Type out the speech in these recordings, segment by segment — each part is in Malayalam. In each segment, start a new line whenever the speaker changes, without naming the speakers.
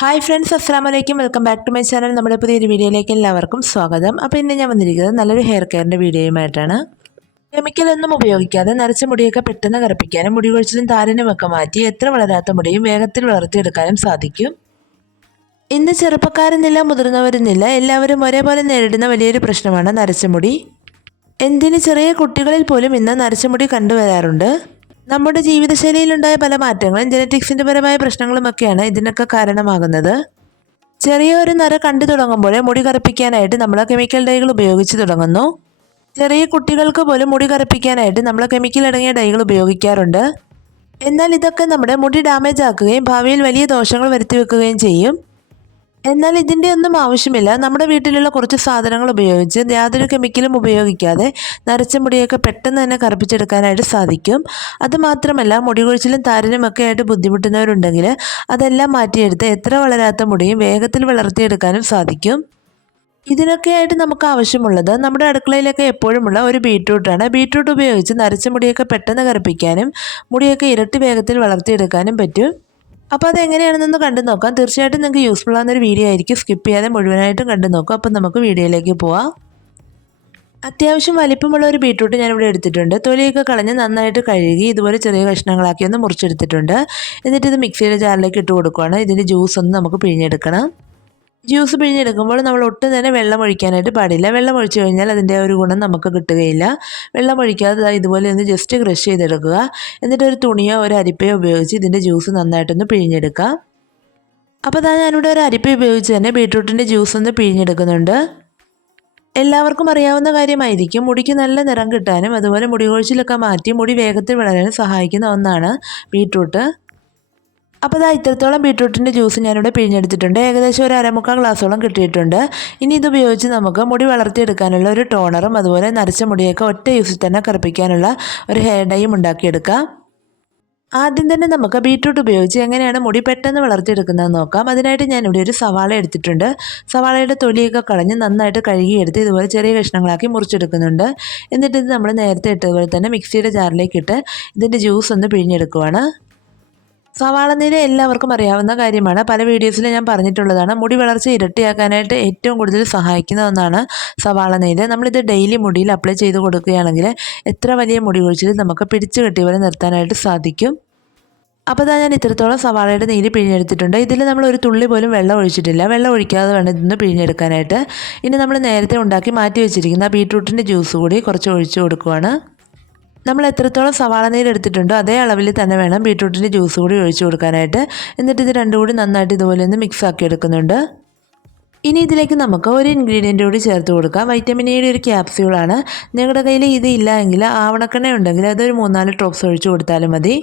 ഹായ് ഫ്രണ്ട്സ് അസ്സാം വലൈക്കും welcome back to my channel നമ്മുടെ പുതിയൊരു വീഡിയോയിലേക്ക് എല്ലാവർക്കും സ്വാഗതം. അപ്പോൾ ഇന്ന് ഞാൻ വന്നിരിക്കുന്നത് നല്ലൊരു ഹെയർ കെയറിന്റെ വീഡിയോയുമായിട്ടാണ്. കെമിക്കലൊന്നും ഉപയോഗിക്കാതെ നരച്ച മുടിയൊക്കെ പെട്ടെന്ന് കറുപ്പിക്കാനും മുടി കൊഴിച്ചിലും താരനും ഒക്കെ മാറ്റി എത്ര വളരാത്ത മുടിയും വേഗത്തിൽ വളർത്തിയെടുക്കാനും സാധിക്കും. ഇന്ന് ചെറുപ്പക്കാരെന്നില്ല മുതിർന്നവരെന്നില്ല എല്ലാവരും ഒരേപോലെ നേരിടുന്ന വലിയൊരു പ്രശ്നമാണ് നരച്ച മുടി. എന്തിന് ചെറിയ കുട്ടികളിൽ പോലും ഇന്ന് നരച്ച മുടി കണ്ടുവരാറുണ്ട്? നമ്മുടെ ജീവിതശൈലിയിലുണ്ടായ പല മാറ്റങ്ങളും ജനറ്റിക്സിന്റെ പരമായ പ്രശ്നങ്ങളുമൊക്കെയാണ് ഇതിനൊക്കെ കാരണമാകുന്നത്. ചെറിയ ഒരു നര കണ്ടു തുടങ്ങുമ്പോഴേ മുടി കറുപ്പിക്കാനായിട്ട് നമ്മൾ കെമിക്കൽ ഡൈകൾ ഉപയോഗിച്ച് തുടങ്ങുന്നു. ചെറിയ കുട്ടികൾക്ക് പോലും മുടി കറുപ്പിക്കാനായിട്ട് നമ്മൾ കെമിക്കൽ അടങ്ങിയ ഡൈകൾ ഉപയോഗിക്കാറുണ്ട്. എന്നാൽ ഇതൊക്കെ നമ്മുടെ മുടി ഡാമേജ് ആക്കുകയും ഭാവിയിൽ വലിയ ദോഷങ്ങൾ വരുത്തി വെക്കുകയും ചെയ്യും. എന്നാൽ ഇതിന്റെ ഒന്നും ആവശ്യമില്ല. നമ്മുടെ വീട്ടിലുള്ള കുറച്ച് സാധനങ്ങൾ ഉപയോഗിച്ച് യാതൊരു കെമിക്കലും ഉപയോഗിക്കാതെ നരച്ച മുടിയൊക്കെ പെട്ടെന്ന് തന്നെ കറുപ്പിച്ചെടുക്കാനായിട്ട് സാധിക്കും. അതുമാത്രമല്ല മുടി കൊഴിച്ചിലും താരനും ഒക്കെ ആയിട്ട് ബുദ്ധിമുട്ടുന്നവരുണ്ടെങ്കിൽ അതെല്ലാം മാറ്റിയെടുത്ത് എത്ര വളരാത്ത മുടിയും വേഗത്തിൽ വളർത്തിയെടുക്കാനും സാധിക്കും. ഇതിനൊക്കെയായിട്ട് നമുക്ക് ആവശ്യമുള്ളത് നമ്മുടെ അടുക്കളയിലൊക്കെ എപ്പോഴുമുള്ള ഒരു ബീട്രൂട്ടാണ്. ബീട്രൂട്ട് ഉപയോഗിച്ച് നരച്ച മുടിയൊക്കെ പെട്ടെന്ന് കറുപ്പിക്കാനും മുടിയൊക്കെ ഇരട്ടി വേഗത്തിൽ വളർത്തിയെടുക്കാനും പറ്റും. അപ്പോൾ അതെങ്ങനെയാണെന്നൊന്ന് കണ്ടു നോക്കാം. തീർച്ചയായിട്ടും നിങ്ങൾക്ക് യൂസ്ഫുൾ ആകുന്നൊരു വീഡിയോ ആയിരിക്കും. സ്കിപ്പ് ചെയ്യാതെ മുഴുവനായിട്ടും കണ്ടു നോക്കാം. അപ്പം നമുക്ക് വീഡിയോയിലേക്ക് പോവാം. അത്യാവശ്യം വലിപ്പമുള്ള ഒരു ബീട്രൂട്ട് ഞാനിവിടെ എടുത്തിട്ടുണ്ട്. തൊലിയൊക്കെ കളഞ്ഞ് നന്നായിട്ട് കഴുകി ഇതുപോലെ ചെറിയ കഷ്ണങ്ങളാക്കി ഒന്ന് മുറിച്ചെടുത്തിട്ടുണ്ട്. എന്നിട്ട് ഇത് മിക്സിയുടെ ജാറിലേക്ക് ഇട്ട് കൊടുക്കുകയാണ് ഇതിന്റെ ജ്യൂസ് ഒന്ന് നമുക്ക് പിഴിഞ്ഞെടുക്കണം. ജ്യൂസ് പിഴിഞ്ഞെടുക്കുമ്പോൾ നമ്മൾ ഒട്ടും തന്നെ വെള്ളം ഒഴിക്കാനായിട്ട് പാടില്ല. വെള്ളം ഒഴിച്ചു കഴിഞ്ഞാൽ അതിന്റെ ഒരു ഗുണം നമുക്ക് കിട്ടുകയില്ല. വെള്ളം ഒഴിക്കാതെ ഇതുപോലെ ഒന്ന് ജസ്റ്റ് ക്രഷ് ചെയ്തെടുക്കുക. എന്നിട്ട് ഒരു തുണിയോ ഒരു അരിപ്പയോ ഉപയോഗിച്ച് ഇതിന്റെ ജ്യൂസ് നന്നായിട്ടൊന്ന് പിഴിഞ്ഞെടുക്കുക. അപ്പോൾ അതാ ഞാനിവിടെ ഒരു അരിപ്പ ഉപയോഗിച്ച് തന്നെ ബീട്രൂട്ടിന്റെ ജ്യൂസ് ഒന്ന് പിഴിഞ്ഞെടുക്കുന്നുണ്ട്. എല്ലാവർക്കും അറിയാവുന്ന കാര്യമായിരിക്കും. മുടിക്ക് നല്ല നിറം കിട്ടാനും അതുപോലെ മുടി കൊഴിച്ചിലൊക്കെ മാറ്റി മുടി വേഗത്തിൽ വളരാനും സഹായിക്കുന്ന ഒന്നാണ് ബീട്രൂട്ട്. അപ്പോൾ ഇതാ ഇത്രത്തോളം ബീട്രൂട്ടിന്റെ ജ്യൂസ് ഞാനിവിടെ പിഴിഞ്ഞെടുത്തിട്ടുണ്ട്. ഏകദേശം ഒരു അരമുക്കാൽ ഗ്ലാസ്സോളം കിട്ടിയിട്ടുണ്ട്. ഇനി ഇത് ഉപയോഗിച്ച് നമുക്ക് മുടി വളർത്തിയെടുക്കാനുള്ള ഒരു ടോണറും അതുപോലെ നരച്ച മുടിയൊക്കെ ഒറ്റ യൂസിൽ തന്നെ കറുപ്പിക്കാനുള്ള ഒരു ഹെയർ ഡൈയും ഉണ്ടാക്കിയെടുക്കാം. ആദ്യം തന്നെ നമുക്ക് ബീട്രൂട്ട് ഉപയോഗിച്ച് എങ്ങനെയാണ് മുടി പെട്ടെന്ന് വളർത്തിയെടുക്കുന്നതെന്ന് നോക്കാം. അതിനായിട്ട് ഞാനിവിടെ ഒരു സവാള എടുത്തിട്ടുണ്ട്. സവാളയുടെ തൊലിയൊക്കെ കളഞ്ഞ് നന്നായിട്ട് കഴുകിയെടുത്ത് ഇതുപോലെ ചെറിയ കഷ്ണങ്ങളാക്കി മുറിച്ചെടുക്കുന്നുണ്ട്. എന്നിട്ട് ഇത് നമ്മൾ നേരത്തെ ഇട്ടതുപോലെ തന്നെ മിക്സിയുടെ ജാറിലേക്ക് ഇട്ട് ഇതിന്റെ ജ്യൂസ് ഒന്ന് പിഴിഞ്ഞെടുക്കുവാണ്. സവാള നീര് എല്ലാവർക്കും അറിയാവുന്ന കാര്യമാണ്. പല വീഡിയോസിലും ഞാൻ പറഞ്ഞിട്ടുള്ളതാണ്. മുടി വളർച്ച ഇരട്ടിയാക്കാനായിട്ട് ഏറ്റവും കൂടുതൽ സഹായിക്കുന്ന ഒന്നാണ് സവാള നീര് നമ്മളിത് ഡെയിലി മുടിയിൽ അപ്ലൈ ചെയ്ത് കൊടുക്കുകയാണെങ്കിൽ എത്ര വലിയ മുടി കൊഴിച്ചിലും നമുക്ക് പിടിച്ചു കെട്ടി പോലെ നിർത്താനായിട്ട് സാധിക്കും. അപ്പോൾ ഇതാ ഞാൻ ഇത്രത്തോളം സവാളയുടെ നീര് പിഴിഞ്ഞെടുത്തിട്ടുണ്ട്. ഇതിൽ നമ്മൾ ഒരു തുള്ളി പോലും വെള്ളം ഒഴിച്ചിട്ടില്ല. വെള്ളം ഒഴിക്കാതെ വേണം ഇതൊന്ന് പിഴിഞ്ഞെടുക്കാനായിട്ട്. ഇനി നമ്മൾ നേരത്തെ ഉണ്ടാക്കി മാറ്റി വെച്ചിരിക്കുന്ന ബീട്രൂട്ടിന്റെ ജ്യൂസ് കൂടി കുറച്ച് ഒഴിച്ചു കൊടുക്കുവാണ്. നമ്മൾ എത്രത്തോളം സവാള നീര് എടുത്തിട്ടുണ്ടോ അതേ അളവിൽ തന്നെ വേണം ബീട്രൂട്ടിന്റെ ജ്യൂസ് കൂടി ഒഴിച്ചു കൊടുക്കാനായിട്ട്. എന്നിട്ട് ഇത് രണ്ടും കൂടി നന്നായിട്ട് ഇതുപോലെ ഒന്ന് മിക്സ് ആക്കി എടുക്കുന്നുണ്ട്. ഇനി ഇതിലേക്ക് നമുക്ക് ഒരു ഇൻഗ്രീഡിയന്റ് കൂടി ചേർത്ത് കൊടുക്കാം. വൈറ്റമിൻ എയുടെ ഒരു ക്യാപ്സ്യൂളാണ് നിങ്ങളുടെ കയ്യിൽ ഇത് ഇല്ല എങ്കിൽ ആവണക്കെണ്ണ ഉണ്ടെങ്കിൽ അതൊരു മൂന്നാൽ ഡ്രോപ്സ് ഒഴിച്ചു കൊടുത്താലും മതി.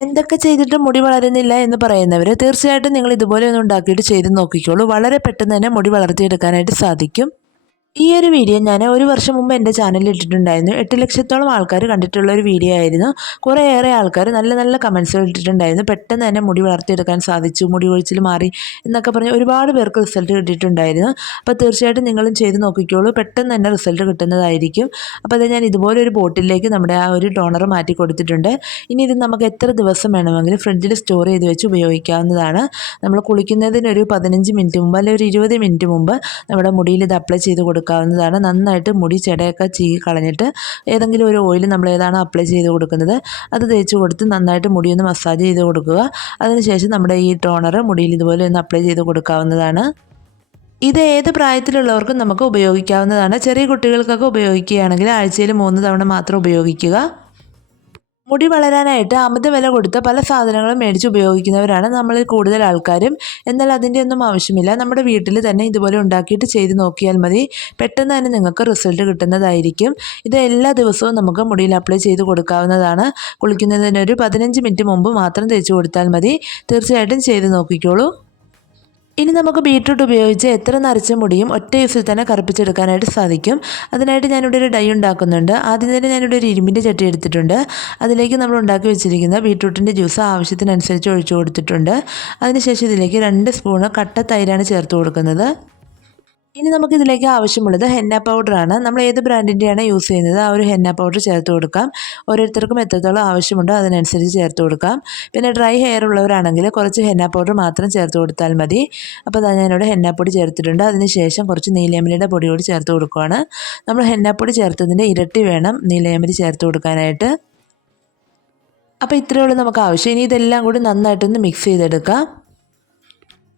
എന്തൊക്കെ ചെയ്തിട്ടും മുടി വളരുന്നില്ല എന്ന് പറയുന്നവർ തീർച്ചയായിട്ടും നിങ്ങൾ ഇതുപോലെ ഒന്ന് ഉണ്ടാക്കിയിട്ട് ചെയ്ത് നോക്കിക്കോളൂ. വളരെ പെട്ടെന്ന് തന്നെ മുടി വളർത്തിയെടുക്കാനായിട്ട് സാധിക്കും. ഈ ഒരു വീഡിയോ ഞാൻ ഒരു വർഷം മുമ്പ് എന്റെ ചാനലിൽ ഇട്ടിട്ടുണ്ടായിരുന്നു. എട്ട് ലക്ഷത്തോളം ആൾക്കാർ കണ്ടിട്ടുള്ള ഒരു വീഡിയോ ആയിരുന്നു. കുറേയേറെ ആൾക്കാർ നല്ല നല്ല കമൻസുകൾ ഇട്ടിട്ടുണ്ടായിരുന്നു. പെട്ടെന്ന് തന്നെ മുടി വളർത്തിയെടുക്കാൻ സാധിച്ചു മുടി ഒഴിച്ചിൽ മാറി എന്നൊക്കെ പറഞ്ഞ് ഒരുപാട് പേർക്ക് റിസൾട്ട് കിട്ടിയിട്ടുണ്ടായിരുന്നു. അപ്പോൾ തീർച്ചയായിട്ടും നിങ്ങളും ചെയ്ത് നോക്കിക്കോളൂ. പെട്ടെന്ന് തന്നെ റിസൾട്ട് കിട്ടുന്നതായിരിക്കും. അപ്പോൾ അത് ഞാൻ ഇതുപോലെ ഒരു ബോട്ടിലേക്ക് നമ്മുടെ ആ ഒരു ടോണർ മാറ്റി കൊടുത്തിട്ടുണ്ട്. ഇനി ഇത് നമുക്ക് എത്ര ദിവസം വേണമെങ്കിലും ഫ്രിഡ്ജിൽ സ്റ്റോർ ചെയ്ത് വെച്ച് ഉപയോഗിക്കാവുന്നതാണ്. നമ്മൾ കുളിക്കുന്നതിനൊരു പതിനഞ്ച് മിനിറ്റ് മുമ്പ് അല്ലെങ്കിൽ ഒരു ഇരുപത് മിനിറ്റ് മുമ്പ് നമ്മുടെ മുടിയിൽ ഇത് അപ്ലൈ ചെയ്ത് കൊടുക്കുക കൊടുക്കാവുന്നതാണ്. നന്നായിട്ട് മുടി ചെടയൊക്കെ ചീകി കളഞ്ഞിട്ട് ഏതെങ്കിലും ഒരു ഓയിൽ നമ്മൾ ഏതാണോ അപ്ലൈ ചെയ്ത് കൊടുക്കുന്നത് അത് തേച്ച് കൊടുത്ത് നന്നായിട്ട് മുടിയൊന്ന് മസാജ് ചെയ്ത് കൊടുക്കുക. അതിനുശേഷം നമ്മുടെ ഈ ടോണർ മുടിയിൽ ഇതുപോലെ ഒന്ന് അപ്ലൈ ചെയ്ത് കൊടുക്കാവുന്നതാണ്. ഇത് ഏത് പ്രായത്തിലുള്ളവർക്കും നമുക്ക് ഉപയോഗിക്കാവുന്നതാണ്. ചെറിയ കുട്ടികൾക്കൊക്കെ ഉപയോഗിക്കുകയാണെങ്കിൽ ആഴ്ചയിൽ മൂന്ന് തവണ മാത്രം ഉപയോഗിക്കുക. മുടി വളരാനായിട്ട് അമിത വില കൊടുത്ത് പല സാധനങ്ങളും മേടിച്ച് ഉപയോഗിക്കുന്നവരാണ് നമ്മളിൽ കൂടുതൽ ആൾക്കാരും. എന്നാൽ അതിന്റെ ഒന്നും ആവശ്യമില്ല. നമ്മുടെ വീട്ടിൽ തന്നെ ഇതുപോലെ ഉണ്ടാക്കിയിട്ട് ചെയ്ത് നോക്കിയാൽ മതി. പെട്ടെന്ന് തന്നെ നിങ്ങൾക്ക് റിസൾട്ട് കിട്ടുന്നതായിരിക്കും. ഇത് എല്ലാ ദിവസവും നമുക്ക് മുടിയിൽ അപ്ലൈ ചെയ്ത് കൊടുക്കാവുന്നതാണ്. കുളിക്കുന്നതിനൊരു പതിനഞ്ച് മിനിറ്റ് മുമ്പ് മാത്രം തേച്ച് കൊടുത്താൽ മതി. തീർച്ചയായിട്ടും ചെയ്ത് നോക്കിക്കോളൂ. ഇനി നമുക്ക് ബീട്രൂട്ട് ഉപയോഗിച്ച് എത്ര നരച്ച മുടിയും ഒറ്റ യൂസിൽ തന്നെ കറുപ്പിച്ചെടുക്കാനായിട്ട് സാധിക്കും. അതിനായിട്ട് ഞാനിവിടെ ഒരു ഡൈ ഉണ്ടാക്കുന്നുണ്ട്. ആദ്യം തന്നെ ഞാനിവിടെ ഒരു ഇരുമ്പിന്റെ ചട്ടി എടുത്തിട്ടുണ്ട്. അതിലേക്ക് നമ്മൾ ഉണ്ടാക്കി വെച്ചിരിക്കുന്ന ബീട്രൂട്ടിന്റെ ജ്യൂസ് ആവശ്യത്തിനനുസരിച്ച് ഒഴിച്ചു കൊടുത്തിട്ടുണ്ട്. അതിനുശേഷം ഇതിലേക്ക് രണ്ട് സ്പൂണ് കട്ട തൈരാണ് ചേർത്ത് കൊടുക്കുന്നത്. ഇനി നമുക്ക് ഇതിലേക്ക് ആവശ്യമുള്ളത് ഹെന്ന പൗഡറാണ് നമ്മൾ ഏത് ബ്രാൻഡിന്റെയാണ് യൂസ് ചെയ്യുന്നത്? ആ ഒരു ഹെന്ന പൗഡർ ചേർത്ത് കൊടുക്കാം. ഓരോരുത്തർക്കും എത്രത്തോളം ആവശ്യമുണ്ടോ അതിനനുസരിച്ച് ചേർത്ത് കൊടുക്കാം. പിന്നെ ഡ്രൈ ഹെയർ ഉള്ളവരാണെങ്കിൽ കുറച്ച് ഹെന്ന പൗഡർ മാത്രം ചേർത്ത് കൊടുത്താൽ മതി. അപ്പോൾ അതാ ഞാനിവിടെ ഹെന്നപ്പൊടി ചേർത്തിട്ടുണ്ട്. അതിനുശേഷം കുറച്ച് നീലയമരിയുടെ പൊടി കൂടി ചേർത്ത് കൊടുക്കുകയാണ് നമ്മൾ ഹെന്നപ്പൊടി ചേർത്തതിന്റെ ഇരട്ടി വേണം നീലയമരി ചേർത്ത് കൊടുക്കാനായിട്ട്. അപ്പോൾ ഇത്രയേ ഉള്ളൂ നമുക്ക് ആവശ്യം. ഇനി ഇതെല്ലാം കൂടി നന്നായിട്ടൊന്ന് മിക്സ് ചെയ്തെടുക്കാം.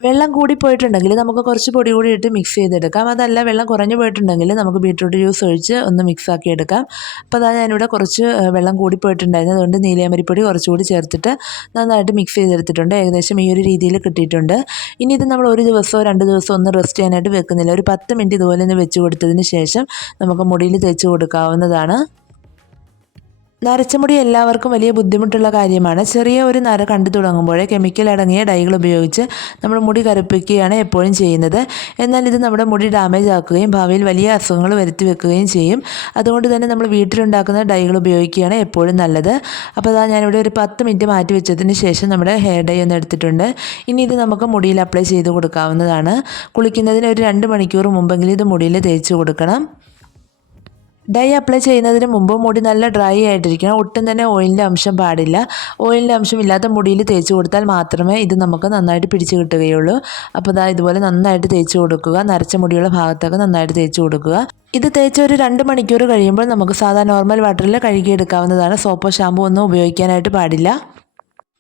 വെള്ളം കൂടി പോയിട്ടുണ്ടെങ്കിൽ നമുക്ക് കുറച്ച് പൊടി കൂടി ഇട്ട് മിക്സ് ചെയ്തെടുക്കാം. അതല്ല വെള്ളം കുറഞ്ഞു പോയിട്ടുണ്ടെങ്കിൽ നമുക്ക് ബീട്രൂട്ട് ജ്യൂസ് ഒഴിച്ച് ഒന്ന് മിക്സ് ആക്കി എടുക്കാം. അപ്പോൾ അതാ ഞാനിവിടെ കുറച്ച് വെള്ളം കൂടി പോയിട്ടുണ്ടായിരുന്നു. അതുകൊണ്ട് നീലയമരിപ്പൊടി കുറച്ചുകൂടി ചേർത്തിട്ട് നന്നായിട്ട് മിക്സ് ചെയ്തെടുത്തിട്ടുണ്ട്. ഏകദേശം ഈ ഒരു രീതിയിൽ കിട്ടിയിട്ടുണ്ട്. ഇനി ഇത് നമ്മൾ ഒരു ദിവസമോ രണ്ട് ദിവസമോ ഒന്ന് റെസ്റ്റ് ചെയ്യാനായിട്ട് വെക്കുന്നില്ല. ഒരു പത്ത് മിനിറ്റ് ഇതുപോലെ ഒന്ന് വെച്ച് കൊടുത്തതിന് ശേഷം നമുക്ക് മുടിയിൽ തേച്ച് കൊടുക്കാവുന്നതാണ്. നരച്ചമുടി എല്ലാവർക്കും വലിയ ബുദ്ധിമുട്ടുള്ള കാര്യമാണ്. ചെറിയ ഒരു നര കണ്ടു തുടങ്ങുമ്പോഴേ കെമിക്കൽ അടങ്ങിയ ഡൈകൾ ഉപയോഗിച്ച് നമ്മൾ മുടി കറുപ്പിക്കുകയാണ് എപ്പോഴും ചെയ്യുന്നത്. എന്നാൽ ഇത് നമ്മുടെ മുടി ഡാമേജ് ആക്കുകയും ഭാവിയിൽ വലിയ അസുഖങ്ങൾ വരുത്തി വെക്കുകയും ചെയ്യും. അതുകൊണ്ട് തന്നെ നമ്മൾ വീട്ടിലുണ്ടാക്കുന്ന ഡൈകൾ ഉപയോഗിക്കുകയാണ് എപ്പോഴും നല്ലത്. അപ്പോൾ അതാ ഞാനിവിടെ ഒരു പത്ത് മിനിറ്റ് മാറ്റി വെച്ചതിന് ശേഷം നമ്മുടെ ഹെയർ ഡൈ ഒന്ന് എടുത്തിട്ടുണ്ട്. ഇനി ഇത് നമുക്ക് മുടിയിൽ അപ്ലൈ ചെയ്ത് കൊടുക്കാവുന്നതാണ്. കുളിക്കുന്നതിന് ഒരു രണ്ട് മണിക്കൂർ മുമ്പെങ്കിലും ഇത് മുടിയിൽ തേച്ച് കൊടുക്കണം. ഡൈ അപ്ലൈ ചെയ്യുന്നതിന് മുമ്പ് മുടി നല്ല ഡ്രൈ ആയിട്ടിരിക്കണം. ഒട്ടും തന്നെ ഓയിലിന്റെ അംശം പാടില്ല. ഓയിലിന്റെ അംശം ഇല്ലാത്ത മുടിയിൽ തേച്ച് കൊടുത്താൽ മാത്രമേ ഇത് നമുക്ക് നന്നായിട്ട് പിടിച്ചു കിട്ടുകയുള്ളൂ. അപ്പോൾ ഇതാ ഇതുപോലെ നന്നായിട്ട് തേച്ച് കൊടുക്കുക. നരച്ച മുടിയുള്ള ഭാഗത്തൊക്കെ നന്നായിട്ട് തേച്ച് കൊടുക്കുക. ഇത് തേച്ച് ഒരു രണ്ട് മണിക്കൂർ കഴിയുമ്പോൾ നമുക്ക് സാധാ നോർമൽ വാട്ടറിൽ കഴുകിയെടുക്കാവുന്നതാണ് സോപ്പോ ഷാമ്പു ഒന്നും ഉപയോഗിക്കാനായിട്ട് പാടില്ല.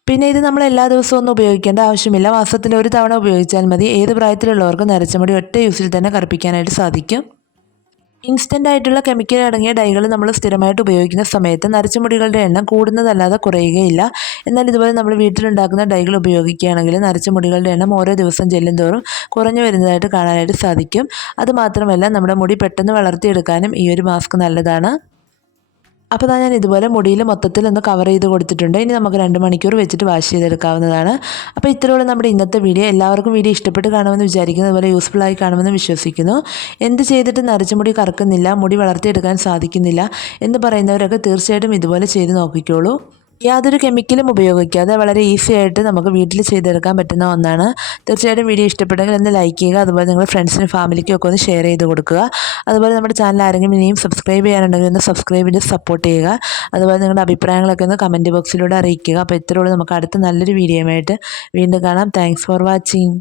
പിന്നെ ഇത് നമ്മൾ എല്ലാ ദിവസവും ഒന്നും ഉപയോഗിക്കേണ്ട ആവശ്യമില്ല. മാസത്തിൽ ഒരു തവണ ഉപയോഗിച്ചാൽ മതി. ഏത് പ്രായത്തിലുള്ളവർക്കും നരച്ച മുടി ഒറ്റ യൂസിൽ തന്നെ കറുപ്പിക്കാനായിട്ട് സാധിക്കും. ഇൻസ്റ്റന്റ് ആയിട്ടുള്ള കെമിക്കൽ അടങ്ങിയ ഡൈകൾ നമ്മൾ സ്ഥിരമായിട്ട് ഉപയോഗിക്കുന്ന സമയത്ത് നരച്ചുമുടികളുടെ എണ്ണം കൂടുന്നതല്ലാതെ കുറയുകയില്ല. എന്നാൽ ഇതുപോലെ നമ്മൾ വീട്ടിലുണ്ടാക്കുന്ന ഡൈകൾ ഉപയോഗിക്കുകയാണെങ്കിൽ നരച്ചുമുടികളുടെ എണ്ണം ഓരോ ദിവസം ചെല്ലും തോറും കുറഞ്ഞു വരുന്നതായിട്ട് കാണാനായിട്ട് സാധിക്കും. അതുമാത്രമല്ല നമ്മുടെ മുടി പെട്ടെന്ന് വളർത്തിയെടുക്കാനും ഈ ഒരു മാസ്ക് നല്ലതാണ്. അപ്പോൾ ഞാൻ ഇതുപോലെ മുടിയിൽ മൊത്തത്തിൽ ഒന്ന് കവർ ചെയ്ത് കൊടുത്തിട്ടുണ്ട്. ഇനി നമുക്ക് രണ്ട് മണിക്കൂർ വെച്ചിട്ട് വാഷ് ചെയ്തെടുക്കാവുന്നതാണ്. അപ്പോൾ ഇത്രയുള്ള നമ്മുടെ ഇന്നത്തെ വീഡിയോ എല്ലാവർക്കും വീഡിയോ ഇഷ്ടപ്പെട്ട് കാണുമെന്ന് വിചാരിക്കുന്നു. അതുപോലെ യൂസ്ഫുൾ ആയി കാണുമെന്ന് വിശ്വസിക്കുന്നു. എന്ത് ചെയ്തിട്ട് നരച്ച മുടി കറക്കുന്നില്ല. മുടി വളർത്തിയെടുക്കാൻ സാധിക്കുന്നില്ല എന്ന് പറയുന്നവരൊക്കെ തീർച്ചയായിട്ടും ഇതുപോലെ ചെയ്ത് നോക്കിക്കോളൂ. യാതൊരു കെമിക്കലും ഉപയോഗിക്കാതെ വളരെ ഈസി ആയിട്ട് നമുക്ക് വീട്ടിൽ ചെയ്തെടുക്കാൻ പറ്റുന്ന ഒന്നാണ്. തീർച്ചയായിട്ടും വീഡിയോ ഇഷ്ടപ്പെട്ടെങ്കിൽ ഒന്ന് ലൈക്ക് ചെയ്യുക അതുപോലെ നിങ്ങളുടെ ഫ്രണ്ട്സിനും ഫാമിലിക്കും ഒക്കെ ഒന്ന് ഷെയർ ചെയ്ത് കൊടുക്കുക. അതുപോലെ നമ്മുടെ ചാനൽ ആരെങ്കിലും ഇനിയും സബ്സ്ക്രൈബ് ചെയ്യാനുണ്ടെങ്കിൽ ഒന്ന് സബ്സ്ക്രൈബ് ചെയ്ത് സപ്പോർട്ട് ചെയ്യുക. അതുപോലെ നിങ്ങളുടെ അഭിപ്രായങ്ങളൊക്കെ ഒന്ന് കമന്റ് ബോക്സിലൂടെ അറിയിക്കുക. അപ്പോൾ ഇത്രയുള്ളൂ നമുക്ക് അടുത്ത നല്ലൊരു വീഡിയോയുമായിട്ട് വീണ്ടും കാണാം. Thanks for watching